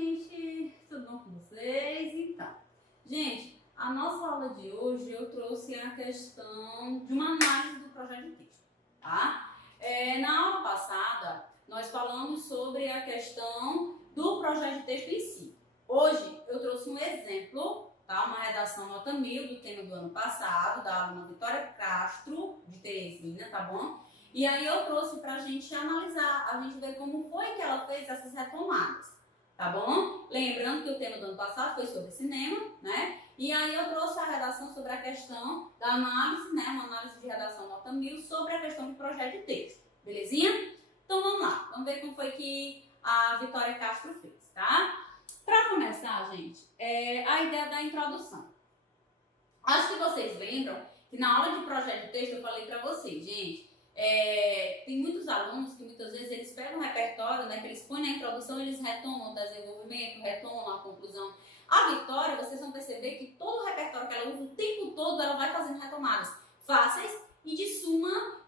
gente! Tudo bom com vocês? Então, gente, a nossa aula de hoje eu trouxe a questão de uma análise do projeto de texto, tá? Na aula passada, nós falamos sobre a questão do projeto de texto em si. Hoje, eu trouxe um exemplo, tá? Uma redação nota 1000 do tema do ano passado, da aluna Vitória Castro, de Teresina, tá bom? E aí eu trouxe pra gente analisar, a gente ver como foi que ela fez essas retomadas, tá bom? Lembrando que o tema do ano passado foi sobre cinema, né? E aí eu trouxe a redação sobre a questão da análise, né? Uma análise de redação nota 1000 sobre a questão do projeto de texto, belezinha? Então vamos lá, vamos ver como foi que a Vitória Castro fez, tá? Pra começar, gente, a ideia da introdução. Acho que vocês lembram que na aula de projeto de texto eu falei pra vocês, gente, tem muitos alunos que muitas vezes eles pegam um repertório, né, que eles põem na introdução, eles retomam o desenvolvimento, retomam a conclusão. A Vitória, vocês vão perceber que todo o repertório que ela usa, o tempo todo, ela vai fazendo retomadas fáceis e de suma,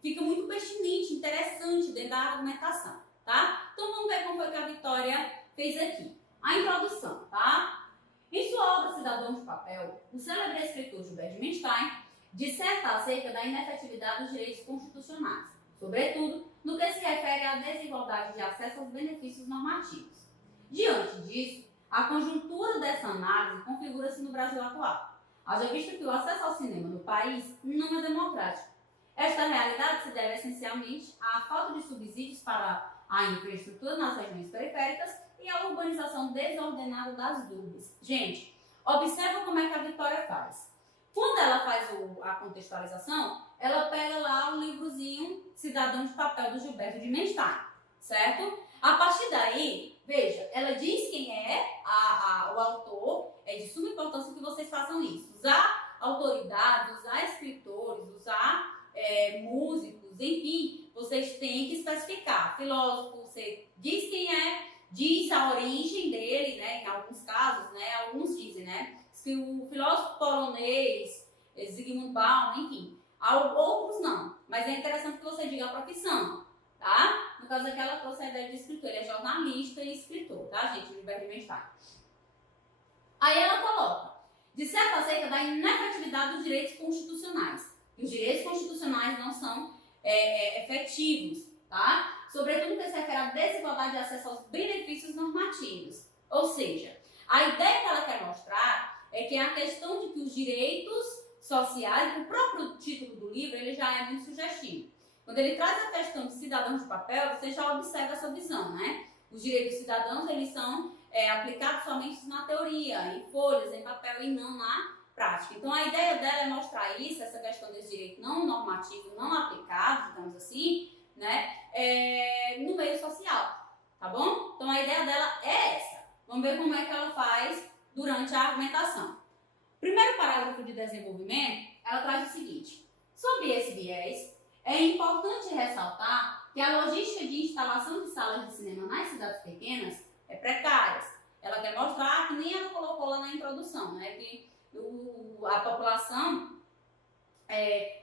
fica muito pertinente, interessante dentro da argumentação, tá? Então vamos ver como foi que a Vitória fez aqui. A introdução, tá? Em sua obra Cidadão de Papel, o célebre escritor Gilberto Menstein disserta acerca da inefetividade dos direitos constitucionais, sobretudo no que se refere à desigualdade de acesso aos benefícios normativos. Diante disso, a conjuntura dessa análise configura-se no Brasil atual, haja visto que o acesso ao cinema no país não é democrático. Esta realidade se deve essencialmente à falta de subsídios para a infraestrutura nas regiões periféricas e à urbanização desordenada das urbes. Gente, observa como é que a Vitória faz. Quando ela faz a contextualização, ela pega lá o livrozinho Cidadão de Papel do Gilberto de Menstein, certo? A partir daí, veja, ela diz quem é o autor, é de suma importância que vocês façam isso. Usar autoridades, usar escritores, usar músicos, enfim, vocês têm que especificar. Filósofo, você diz quem é, diz a origem dele, né? Em alguns casos, né? Alguns dizem, né? Que o filósofo polonês, Zygmunt Bauman, enfim, outros não. Mas é interessante que você diga a profissão, tá? No caso aqui, ela trouxe a ideia de escritor. Ele é jornalista e escritor, tá, gente? Gilberto Menstein. Aí ela coloca, disserta acerca da inefetividade dos direitos constitucionais. E os direitos constitucionais não são efetivos, tá? Sobretudo no que se refere à desigualdade de acesso aos benefícios normativos. Ou seja, a ideia que ela quer mostrar é que a questão de que os direitos sociais, o próprio título do livro, ele já é muito sugestivo. Quando ele traz a questão de cidadão de papel, você já observa essa visão, né? Os direitos dos cidadãos, eles são aplicados somente na teoria, em folhas, em papel e não na prática. Então, a ideia dela é mostrar isso, essa questão desse direito não normativo, não aplicado, digamos assim, né? No meio social, tá bom? Então, a ideia dela é essa. Vamos ver como é que ela faz durante a argumentação. Primeiro parágrafo de desenvolvimento, ela traz o seguinte. Sob esse viés, é importante ressaltar que a logística de instalação de salas de cinema nas cidades pequenas é precária. Ela quer mostrar, que nem ela colocou lá na introdução, né, que a população,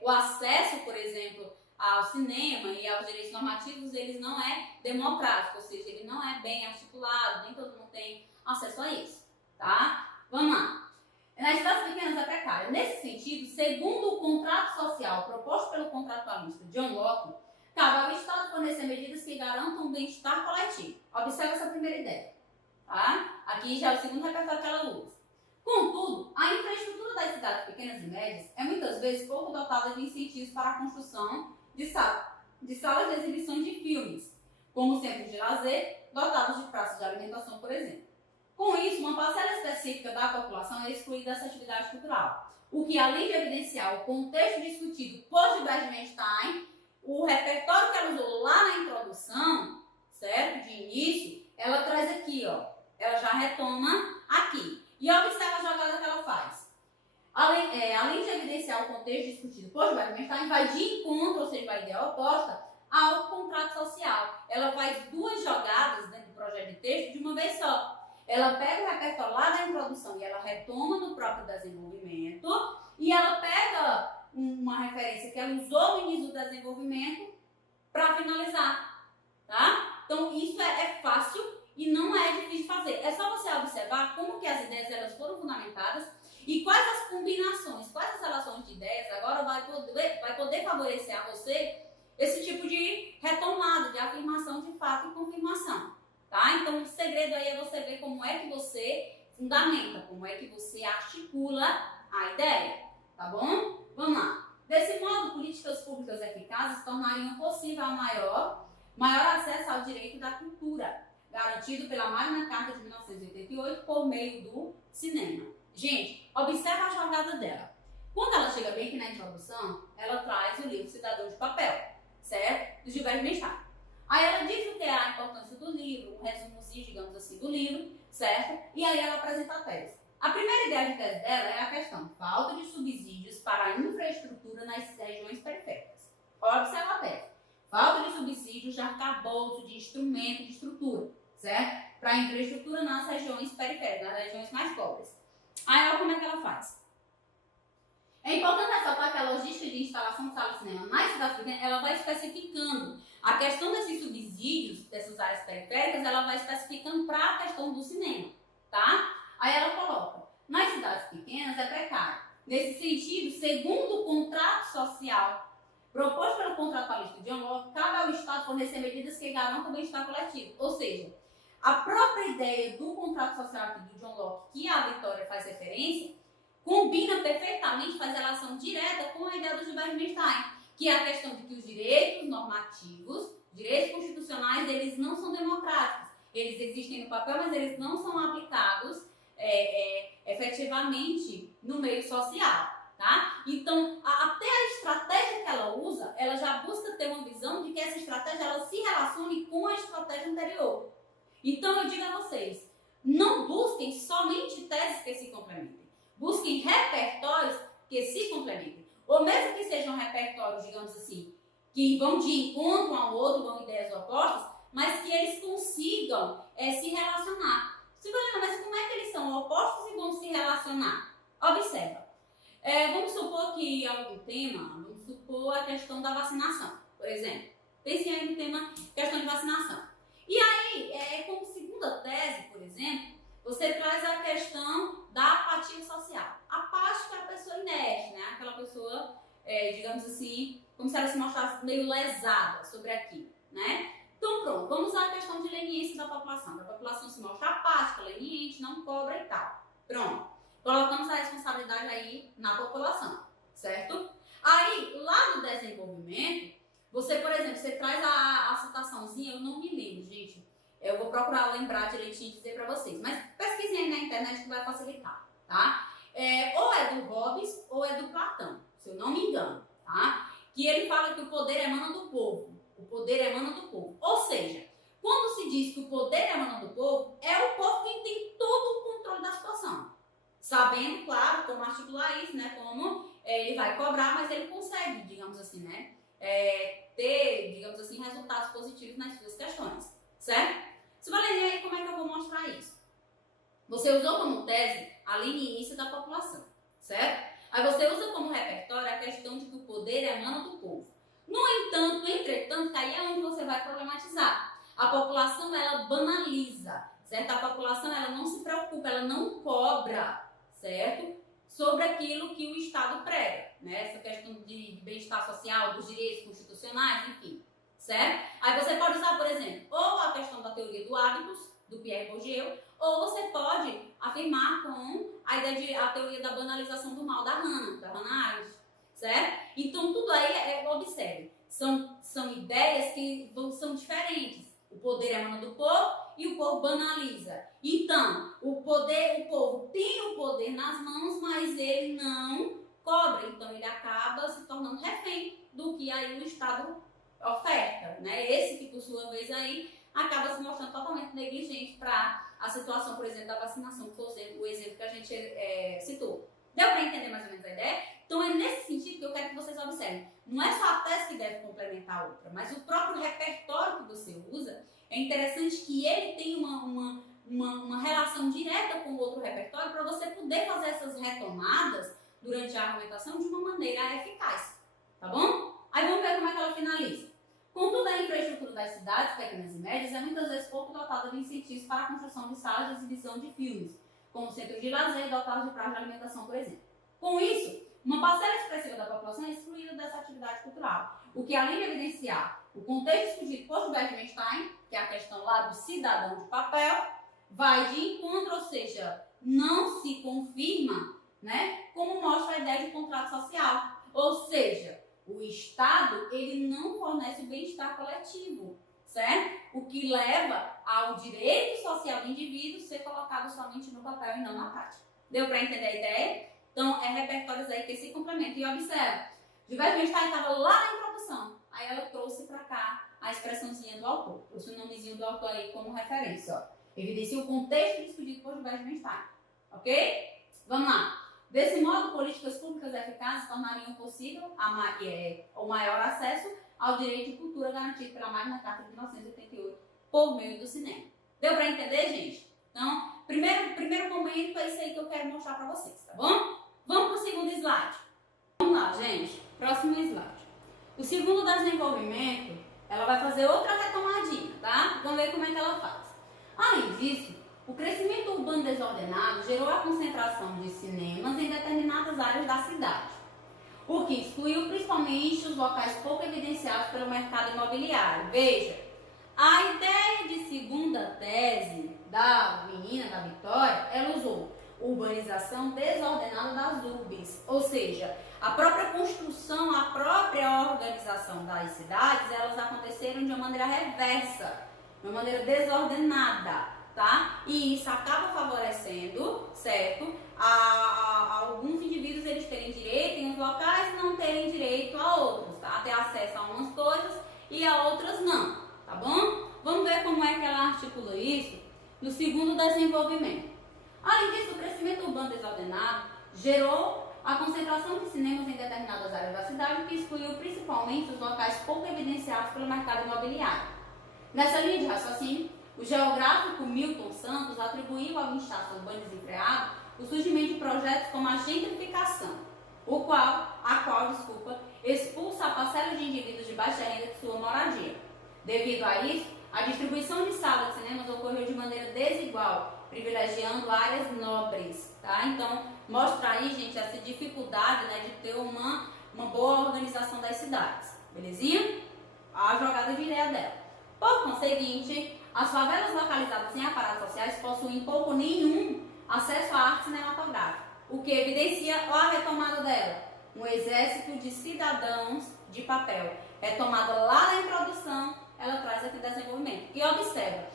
o acesso, por exemplo, ao cinema e aos direitos normativos, eles não é democrático, ou seja, ele não é bem articulado, nem todo mundo tem acesso a isso, tá? Vamos lá. Nas cidades pequenas é precário. Nesse sentido, segundo o contrato social proposto pelo contratualista John Locke, cabe ao Estado fornecer medidas que garantam o bem-estar coletivo. Observe essa primeira ideia, tá? Aqui já é o segundo repertório que ela usa. Contudo, a infraestrutura das cidades pequenas e médias é muitas vezes pouco dotada de incentivos para a construção de salas de exibição de filmes, como centros de lazer, dotados de praças de alimentação, por exemplo. Com isso, uma parcela específica da população é excluída dessa atividade cultural, o que, além de evidenciar o contexto discutido por Gilberto Menstein, o repertório que ela usou lá na introdução, certo? De início, ela traz aqui, ó, ela já retoma aqui. E observa a jogada que ela faz. Além de evidenciar o contexto discutido por Gilberto Menstein, vai de encontro, ou seja, vai de ideia oposta, ao contrato social. Ela faz duas jogadas dentro do projeto de texto de uma vez só. Ela pega o repertório lá da introdução e ela retoma no próprio desenvolvimento, e ela pega uma referência que ela usou no início do desenvolvimento para finalizar, tá? Então, isso é fácil e não é difícil de fazer. É só você observar como que as ideias elas foram fundamentadas e quais as combinações, quais as relações de ideias agora vai poder favorecer a você esse tipo de retomada, de afirmação de fato e confirmação, tá? Então o segredo aí é você ver como é que você fundamenta, como é que você articula a ideia, tá bom? Vamos lá. Desse modo, políticas públicas eficazes tornariam possível maior acesso ao direito da cultura, garantido pela Magna Carta de 1988 por meio do cinema. Gente, observa a jogada dela. Quando ela chega bem aqui na introdução, ela traz o livro Cidadão de Papel, certo? Do Gilberto Benstein. Aí ela diz o que é a importância do livro, um resumozinho, digamos assim, do livro, certo? E aí ela apresenta a tese. A primeira ideia de tese dela é a questão falta de subsídios para a infraestrutura nas regiões periféricas. Observa a tese. Falta de subsídios de arcabouço, de instrumento, de estrutura, certo? Para a infraestrutura nas regiões periféricas, nas regiões mais pobres. Aí olha como é que ela faz. É importante ressaltar que a logística de instalação de salas de cinema nas cidades pequenas, ela vai especificando a questão desses subsídios, dessas áreas periféricas, ela vai especificando para a questão do cinema, tá? Aí ela coloca, nas cidades pequenas é precário. Nesse sentido, segundo o contrato social proposto pelo contratualista John Locke, cabe ao Estado fornecer medidas que garantam o bem-estar coletivo. Ou seja, a própria ideia do contrato social aqui do John Locke, que a Vitória faz referência, combina perfeitamente, faz relação direta com a ideia do Gilberto Benstein, que é a questão de que os direitos normativos, direitos constitucionais, eles não são democráticos. Eles existem no papel, mas eles não são aplicados efetivamente no meio social, tá? Então, até a estratégia que ela usa, ela já busca ter uma visão de que essa estratégia ela se relacione com a estratégia anterior. Então, eu digo a vocês, não busquem somente teses que se complementem. Busquem repertórios que se complementem. Ou mesmo que sejam repertórios, digamos assim, que vão de encontro um ao outro, vão ideias opostas, mas que eles consigam se relacionar. Você vai olhar, mas como é que eles são opostos e vão se relacionar? Observa. Vamos supor que algum tema, vamos supor a questão da vacinação, por exemplo. Pense aí no tema questão de vacinação. E aí, como segunda tese, por exemplo, você traz a questão da apatia social. Apática é a pessoa inerte, né? Aquela pessoa, digamos assim, como se ela se mostrasse meio lesada sobre aquilo, né? Então pronto, vamos usar a questão de leniência da população. A população se mostra apática, leniente, não cobra e tal. Pronto. Colocamos a responsabilidade aí na população, certo? Aí, lá no desenvolvimento, você, por exemplo, você traz a citaçãozinha, eu não me lembro, gente. Eu vou procurar lembrar direitinho e dizer pra vocês. Mas pesquisem aí na internet que vai facilitar, tá? Ou é do Hobbes ou é do Platão, se eu não me engano, tá? Que ele fala que o poder emana do povo. O poder emana do povo. Ou seja, quando se diz que o poder emana do povo, é o povo quem tem todo o controle da situação. Sabendo, claro, como articular isso, né? Como ele vai cobrar, mas ele consegue, digamos assim, né? Ter, digamos assim, resultados positivos nas suas questões, certo? Você vai ler aí como é que eu vou mostrar isso. Você usou como tese a leniência da população, certo? Aí você usa como repertório a questão de que o poder emana do povo. No entanto, entretanto, que aí é onde você vai problematizar. A população, ela banaliza, certo? A população, ela não se preocupa, ela não cobra, certo? Sobre aquilo que o Estado prega, né? Essa questão de bem-estar social, dos direitos constitucionais, enfim, certo? Aí você pode usar, por exemplo, ou a questão da teoria do hábitos, do Pierre Bourdieu, ou você pode afirmar com a teoria da banalização do mal da Hannah Arendt, certo? Então, tudo aí, observe, são ideias que são diferentes. O poder emana do povo e o povo banaliza. Então, o povo tem o poder nas mãos, mas ele não cobra. Então, ele acaba se tornando refém do que aí o Estado oferta, né? Esse que, por sua vez, aí acaba se mostrando totalmente negligente para a situação, por exemplo, da vacinação, que foi o exemplo que a gente citou. Deu para entender mais ou menos a ideia? Então é nesse sentido que eu quero que vocês observem. Não é só a tese que deve complementar a outra, mas o próprio repertório que você usa, é interessante que ele tenha uma relação direta com o outro repertório para você poder fazer essas retomadas durante a argumentação de uma maneira eficaz, tá bom? Aí vamos ver como é que ela finaliza. Contudo, a infraestrutura das cidades pequenas e médias é muitas vezes pouco dotada de incentivos para a construção de salas de exibição de filmes, como centros de lazer dotados de praças de alimentação, por exemplo. Com isso, uma parcela expressiva da população é excluída dessa atividade cultural, o que, além de evidenciar o contexto discutido por Gilbert Menstein, que é a questão lá do cidadão de papel, vai de encontro, ou seja, não se confirma, né, como mostra a ideia de contrato social. Ou seja, o Estado, ele não fornece o bem-estar coletivo, certo? O que leva ao direito social do indivíduo ser colocado somente no papel e não na prática. Deu para entender a ideia? Então, é repertórios aí que se complementam. E observa, Gilbert Menstein estava lá na introdução, aí ela trouxe para cá a expressãozinha do autor, trouxe o nomezinho do autor aí como referência, ó. Evidencia o contexto discutido por Gilbert Menstein, ok? Vamos lá. Desse modo, políticas públicas eficazes tornariam possível o maior acesso ao direito de cultura garantido pela Magna Carta de 1988 por meio do cinema. Deu para entender, gente? Então, primeiro momento é isso aí que eu quero mostrar para vocês, tá bom? Vamos para o segundo slide. Vamos lá, gente. Próximo slide. O segundo desenvolvimento, ela vai fazer outra retomadinha, tá? Vamos ver como é que ela faz. Além disso, o crescimento urbano desordenado gerou a concentração de cinemas em determinadas áreas da cidade, o que excluiu principalmente os locais pouco evidenciados pelo mercado imobiliário. Veja, a ideia de segunda tese da menina da Vitória, ela usou urbanização desordenada das urbes, ou seja, a própria construção, a própria organização das cidades, elas aconteceram de uma maneira reversa, de uma maneira desordenada. Tá? E isso acaba favorecendo, certo? A alguns indivíduos eles terem direito em uns locais e não terem direito a outros, tá? Ter acesso a umas coisas e a outras não, tá bom? Vamos ver como é que ela articula isso no segundo desenvolvimento. Além disso, o crescimento urbano desordenado gerou a concentração de cinemas em determinadas áreas da cidade, que excluiu principalmente os locais pouco evidenciados pelo mercado imobiliário. Nessa linha de raciocínio, o geográfico Milton Santos atribuiu ao inchaço urbano desenfreado o surgimento de projetos como a gentrificação, a qual expulsa a parcela de indivíduos de baixa renda de sua moradia. Devido a isso, a distribuição de salas de cinemas ocorreu de maneira desigual, privilegiando áreas nobres, tá? Então, mostra aí, gente, essa dificuldade, né, de ter uma boa organização das cidades, belezinha? A jogada de ideia dela. Por conseguinte, as favelas localizadas em aparatos sociais possuem pouco ou nenhum acesso à arte cinematográfica, o que evidencia a retomada dela, um exército de cidadãos de papel. Retomada lá na introdução, ela traz aqui o desenvolvimento. E observa,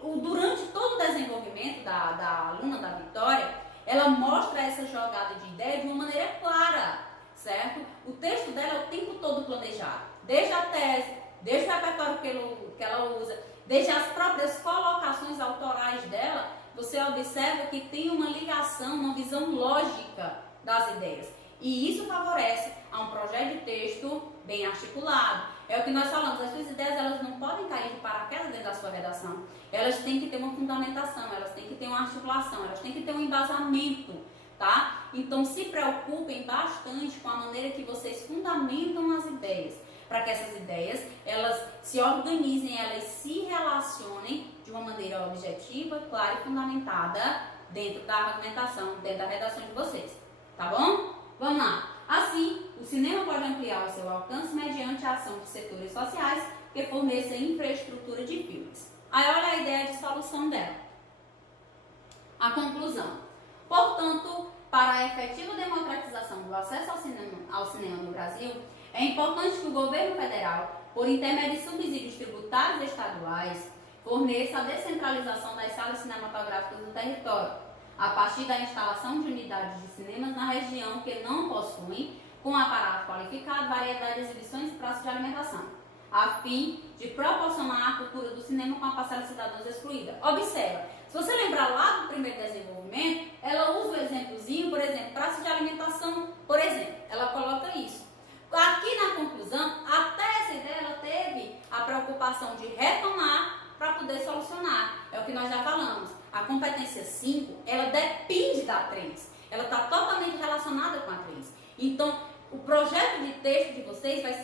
durante todo o desenvolvimento da aluna da Vitória, ela mostra essa jogada de ideia de uma maneira clara, certo? O texto dela é o tempo todo planejado, desde a tese, desde o repertório que ela usa, desde as próprias colocações autorais dela, você observa que tem uma ligação, uma visão lógica das ideias. E isso favorece a um projeto de texto bem articulado. É o que nós falamos, as suas ideias elas não podem cair de paraquedas dentro da sua redação. Elas têm que ter uma fundamentação, elas têm que ter uma articulação, elas têm que ter um embasamento, tá? Então se preocupem bastante com a maneira que vocês fundamentam as ideias, para que essas ideias elas se organizem, elas se relacionem de uma maneira objetiva, clara e fundamentada dentro da argumentação, dentro da redação de vocês, tá bom? Vamos lá. Assim, o cinema pode ampliar o seu alcance mediante a ação de setores sociais que forneçam infraestrutura de filmes. Aí olha a ideia de solução dela. A conclusão. Portanto, para a efetiva democratização do acesso ao cinema no Brasil, é importante que o governo federal, por intermédio de subsídios tributários estaduais, forneça a descentralização das salas cinematográficas do território, a partir da instalação de unidades de cinemas na região que não possuem, com aparato qualificado, variedade de exibições e praças de alimentação, a fim de proporcionar a cultura do cinema com a parcela de cidadãos excluída. Observa, se você lembrar lá do primeiro desenvolvimento, ela usa o exemplozinho, por exemplo, praça de alimentação, por exemplo, ela coloca isso. Aqui na conclusão, até essa ideia ela teve a preocupação de retomar para poder solucionar. É o que nós já falamos. A competência 5, ela depende da 3. Ela está totalmente relacionada com a 3. Então, o projeto de texto de vocês vai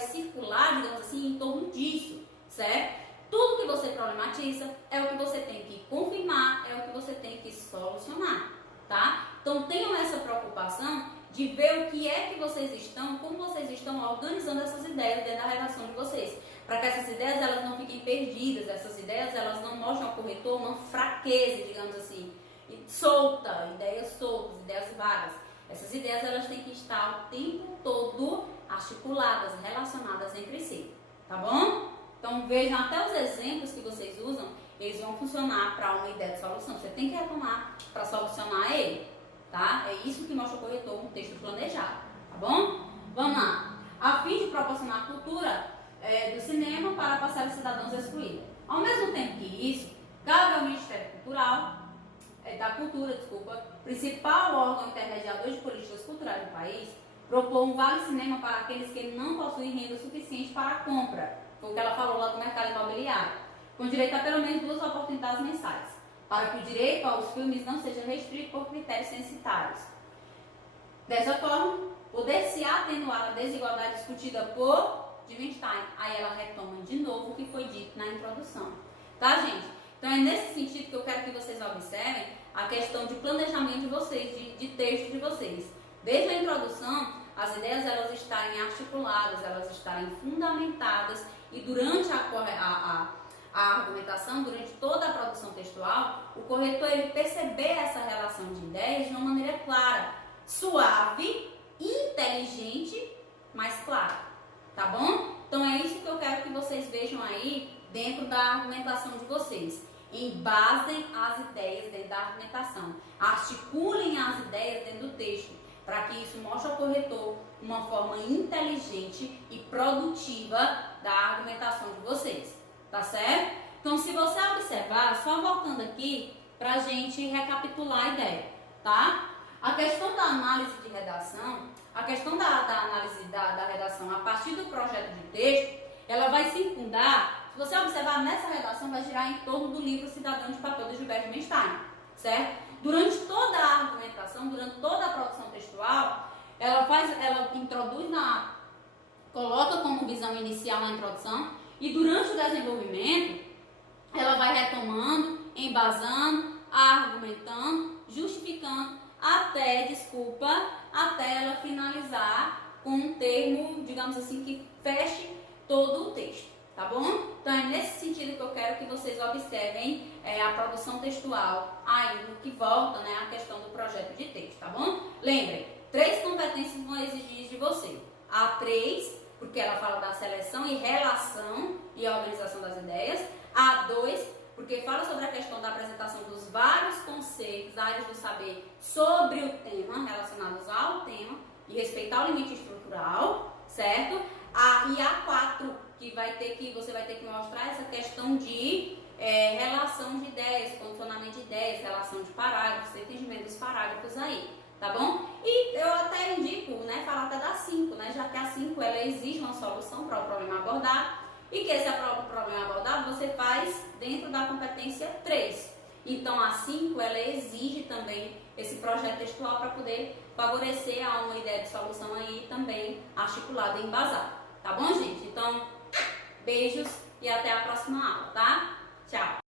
circular, digamos assim, em torno disso, certo? Tudo que você problematiza é o que você tem que confirmar, é o que você tem que solucionar, tá? Então tenham essa preocupação de ver o que é que vocês estão, como vocês estão organizando essas ideias dentro da redação de vocês, para que essas ideias elas não fiquem perdidas, essas ideias elas não mostrem ao corretor uma fraqueza, digamos assim, solta, ideias soltas, ideias vagas. Essas ideias elas têm que estar o tempo todo articuladas, relacionadas entre si, tá bom? Então vejam até os exemplos que vocês usam, eles vão funcionar para uma ideia de solução. Você tem que retomar para solucionar ele, tá? É isso que mostra o corretor um texto planejado, tá bom? Vamos lá. A fim de proporcionar cultura do cinema para passar os cidadãos excluídos. Ao mesmo tempo que isso, cabe ao Ministério da Cultura, principal órgão intermediador de políticas culturais do país, propor um vale cinema para aqueles que não possuem renda suficiente para a compra, foi o que ela falou lá do mercado imobiliário, com direito a pelo menos 2 oportunidades mensais, para que o direito aos filmes não seja restrito por critérios censitários. Dessa forma, poder-se atenuar a desigualdade discutida por Dimenstein. Aí ela retoma de novo o que foi dito na introdução. Tá, gente? Então é nesse sentido que eu quero que vocês observem a questão de planejamento de vocês, de texto de vocês. Desde a introdução, as ideias elas estarem articuladas, elas estarem fundamentadas e durante a argumentação, durante toda a produção textual, o corretor ele perceber essa relação de ideias de uma maneira clara, suave, inteligente, mas clara. Tá bom? Então é isso que eu quero que vocês vejam aí dentro da argumentação de vocês. Embasem as ideias dentro da argumentação. Articulem as ideias dentro do texto, para que isso mostre ao corretor uma forma inteligente e produtiva da argumentação de vocês. Tá certo? Então, se você observar, só voltando aqui, para a gente recapitular a ideia, tá? A questão da análise de redação, a questão da análise da redação a partir do projeto de texto, ela vai circundar. Se você observar, nessa redação vai girar em torno do livro Cidadão de Papel de Gilberto Dimenstein, certo? Durante toda a argumentação, durante toda a produção textual, ela introduz coloca como visão inicial na introdução e durante o desenvolvimento, ela vai retomando, embasando, argumentando, justificando, até ela finalizar com um termo, digamos assim, que feche todo o texto. Tá bom? Então é nesse sentido que eu quero que vocês observem a produção textual aí no que volta, né, a questão do projeto de texto, tá bom? Lembrem, 3 competências vão exigir de você. A 3, porque ela fala da seleção e relação e organização das ideias. A 2, porque fala sobre a questão da apresentação dos vários conceitos, áreas do saber sobre o tema, relacionados ao tema, e respeitar o limite estrutural, certo? E a 4, que você vai ter que mostrar essa questão de relação de ideias, condicionamento de ideias, relação de parágrafos, entendimento dos parágrafos aí, tá bom? E eu até indico, né, falar até da 5, né, já que a 5 ela exige uma solução para o problema abordado e que esse problema abordado você faz dentro da competência 3. Então a 5 ela exige também esse projeto textual para poder favorecer a uma ideia de solução aí também articulada e embasada. Tá bom, gente? Então, beijos e até a próxima aula, tá? Tchau!